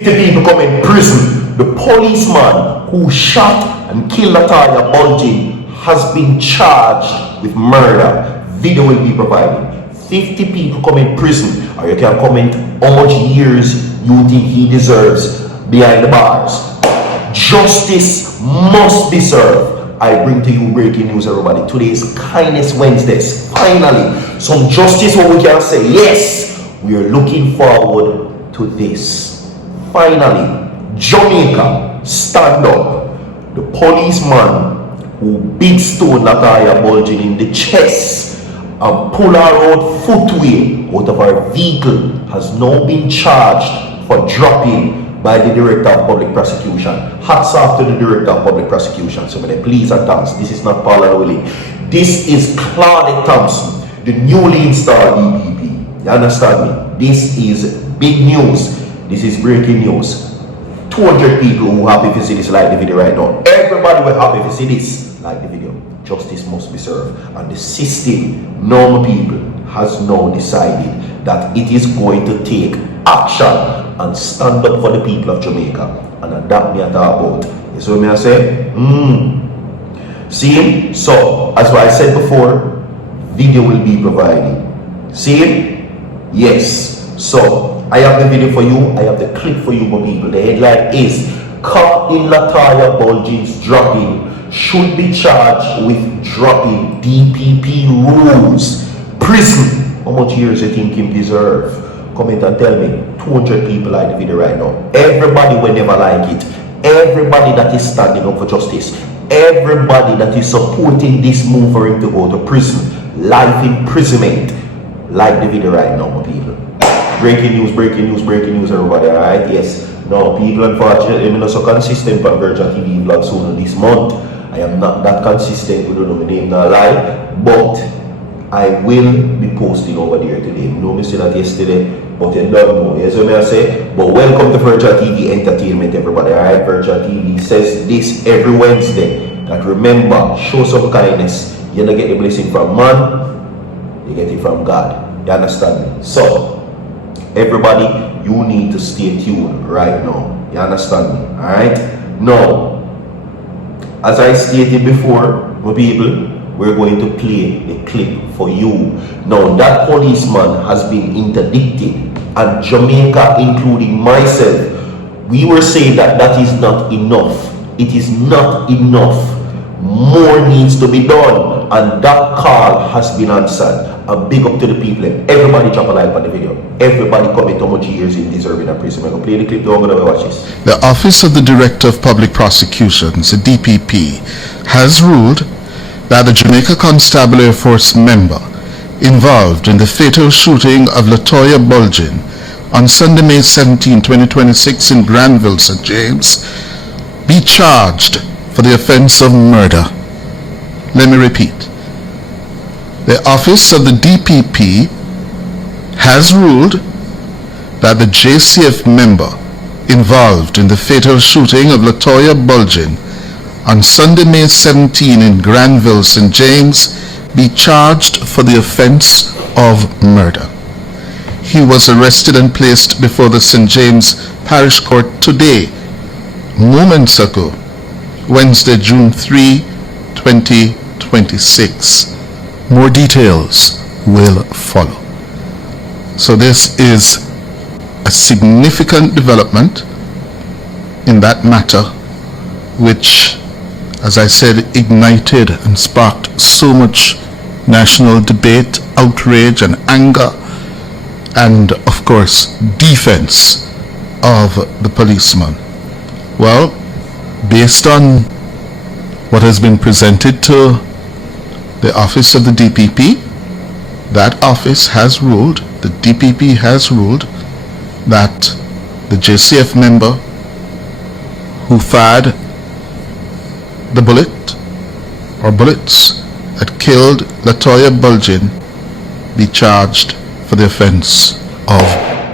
The people come in prison. The policeman who shot and killed LATOYA BULGIN has been charged with murder. Video will be provided. 50 people come in prison, or you can comment how much years you think he deserves behind the bars. Justice must be served. I bring to you breaking news, everybody. Today is Kindness Wednesdays. Finally, some justice where we can say, yes, we are looking forward to this. Finally, Jamaica, stand up. The policeman who big stone LATOYA BULGIN in the chest and pull her out footway out of her vehicle has now been charged for dropping by the Director of Public Prosecution. Hats off to the Director of Public Prosecution. So may please and thanks. This is not Paula Willie. This is Claudette Thompson, the newly installed DPP. You understand me? This is big news. This is breaking news. 200 people who happy to see this, like the video right now. Everybody will happy to see this, like the video. Justice must be served. And the system, normal people, has now decided that it is going to take action and stand up for the people of Jamaica. And that me I talk about. You see what I say? See? So, as I said before, video will be provided. See? Yes. So, I have the video for you, I have the clip for you, my people. The headline is, cop in LATOYA BULGIN's dropping should be charged with dropping DPP rules. Prison. How much years do you think him deserve? Comment and tell me. 200 people like the video right now. Everybody will never like it. Everybody that is standing up for justice. Everybody that is supporting this move for him to go to prison. Life imprisonment. Like the video right now, my people. Breaking news, everybody, alright? Yes. No, people, unfortunately, I'm not so consistent on Virgin TV vlog soon this month. I am not that consistent, we don't know my name, not lie. But I will be posting over there today. You know, I said that yesterday, but you don't know. Yes, what I say? But welcome to Virgin TV Entertainment, everybody, alright? Virgin TV says this every Wednesday. That remember, show some kindness. You don't get the blessing from man, you get it from God. You understand me? So, everybody, you need to stay tuned right now. You understand me? Alright? Now, as I stated before, my people, we're going to play the clip for you. Now, that policeman has been interdicted, and Jamaica, including myself, we were saying that that is not enough. It is not enough. More needs to be done, and that call has been answered. A big up to the people. Everybody drop a like on the video. Everybody comment how much years in deserving a prison. I'm going to play the clip. Don't go to watch this. The Office of the Director of Public Prosecutions, the DPP, has ruled that the Jamaica Constabulary Air Force member involved in the fatal shooting of LATOYA BULGIN on Sunday, May 17, 2026 in Granville, St. James, be charged for the offense of murder. Let me repeat. The Office of the DPP has ruled that the JCF member involved in the fatal shooting of LATOYA BULGIN on Sunday, May 17 in Granville, St. James, be charged for the offense of murder. He was arrested and placed before the St. James Parish Court today, moments ago, Wednesday, June 3, 2026. More details will follow. So this is a significant development in that matter, which, as I said, ignited and sparked so much national debate, outrage and anger, and of course defense of the policeman. Well, based on what has been presented to the Office of the DPP, that office has ruled, the DPP has ruled, that the JCF member who fired the bullet or bullets that killed LATOYA BULGIN be charged for the offense of.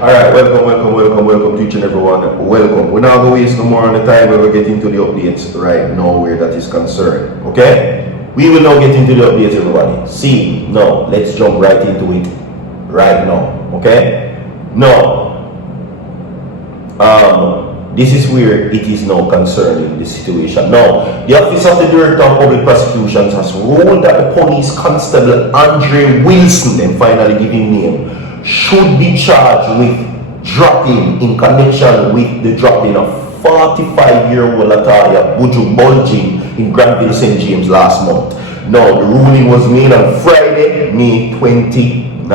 Alright, welcome to each and everyone. Welcome. We're not going to waste no more on the time when we get into the updates right now where that is concerned. Okay? We will now get into the updates, everybody. See, now, let's jump right into it right now. Okay? Now, This is where it is now concerning the situation. Now, the Office of the Director of Public Prosecutions has ruled that the police constable Andre Wilson, then finally giving name, should be charged with dropping in connection with the dropping of 45-year-old LATOYA BULGIN in Granville St. James last month. Now, the ruling was made on Friday, May 29.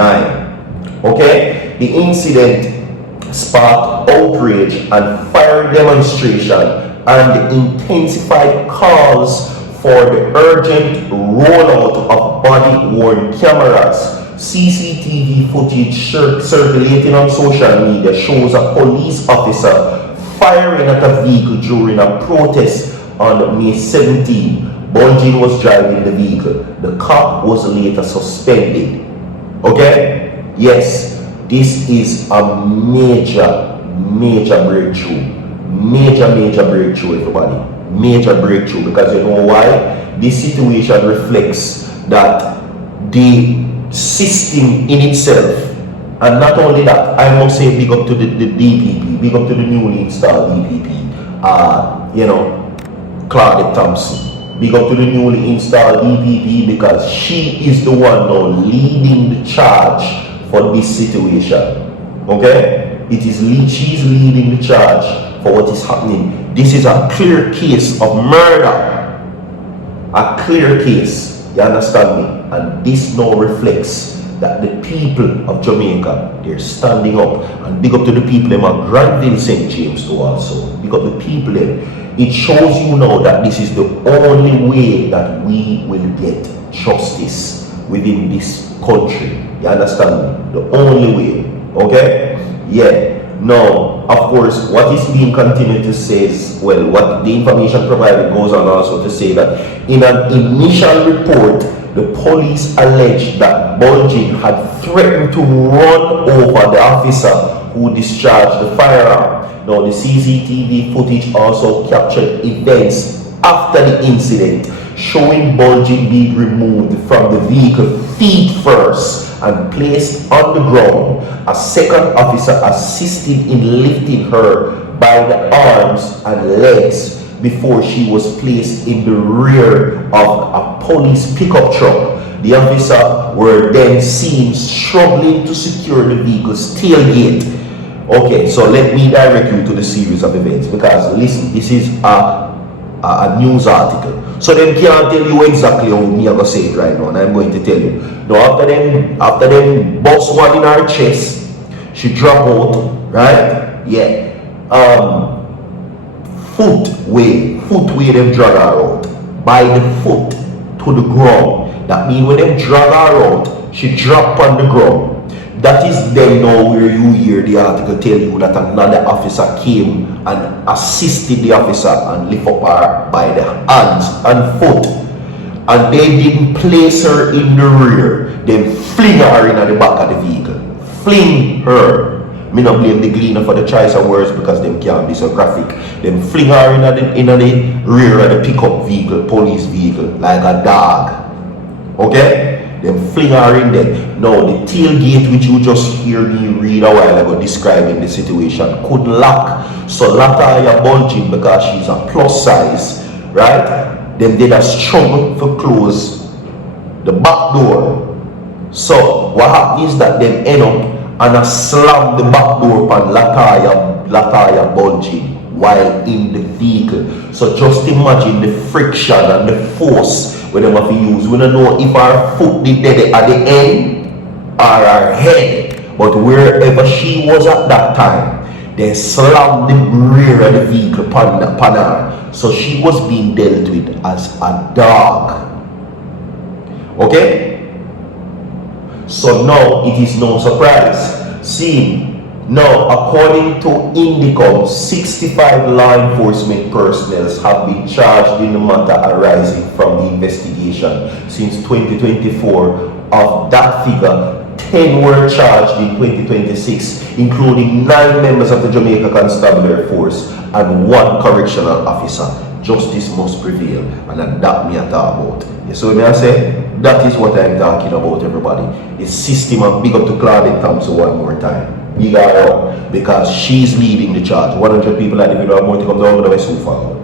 Okay? The incident sparked outrage and fire demonstration and intensified calls for the urgent rollout of body-worn cameras. CCTV footage circulating on social media shows a police officer firing at a vehicle during a protest on May 17. BULGIN was driving the vehicle. The cop was later suspended. Okay? Yes. This is a major breakthrough. Major breakthrough, everybody. Major breakthrough, because you know why? This situation reflects that the system in itself, and not only that, I must say big up to the DPP, big up to the newly installed DPP, Claudette Thompson. Big up to the newly installed DPP, because she is the one now leading the charge for this situation. Okay? She's leading the charge for what is happening. This is a clear case of murder. A clear case. You understand me? And this now reflects that the people of Jamaica, they're standing up. And big up to the people them at Granville St. James too also. Big up the people them. It shows you now that this is the only way that we will get justice within this country. You understand me? The only way. Okay? Yeah. Now, of course, what is being continued to say is, well, what the information provided goes on also to say that in an initial report, the police alleged that BULGIN had threatened to run over the officer who discharged the firearm. Now, the CCTV footage also captured events after the incident, showing BULGIN being removed from the vehicle feet first and placed on the ground. A second officer assisted in lifting her by the arms and legs before she was placed in the rear of a police pickup truck. The officer were then seen struggling to secure the vehicle's tailgate. Okay, so let me direct you to the series of events, because listen, this is a news article. So them can't tell you exactly how me are gonna say it right now, and I'm going to tell you. Now after them bust one in her chest, she drop out, right? Yeah. Footway them drag her out. By the foot to the ground. That means when them drag her out, she drop on the ground. That is then now where you hear the article tell you that another officer came and assisted the officer and lift up her by the hands and foot. And they didn't place her in the rear. Then fling her in the back of the vehicle. Fling her. Me not blame the gleaner for the choice of words, because them can't be so graphic. Then fling her in the rear of the pickup vehicle, police vehicle, like a dog. Okay? Then fling her in there. Now the tailgate, which you just hear me read a while ago describing the situation, could lock. So LATOYA BULGIN, because she's a plus size, right? Then they a struggle to close the back door. So what happens is that them end up and slam the back door upon LATOYA BULGIN while in the vehicle. So just imagine the friction and the force when they have to use. We don't know if our foot did dead at the end or our head, but wherever she was at that time, they slammed the rear of the vehicle upon her. So she was being dealt with as a dog. Okay? So now it is no surprise. See, now according to Indicom, 65 law enforcement personnel have been charged in the matter arising from the investigation since 2024. Of that figure, 10 were charged in 2026, including 9 members of the Jamaica Constabulary Force and 1 correctional officer. Justice must prevail, and that me I talk about. You see what I say? That is what I'm talking about, everybody. The system, and big up to Claudette Thompson one more time. Big her up. Because she's leading the charge. 100 people at the video are going to come down with the way so far.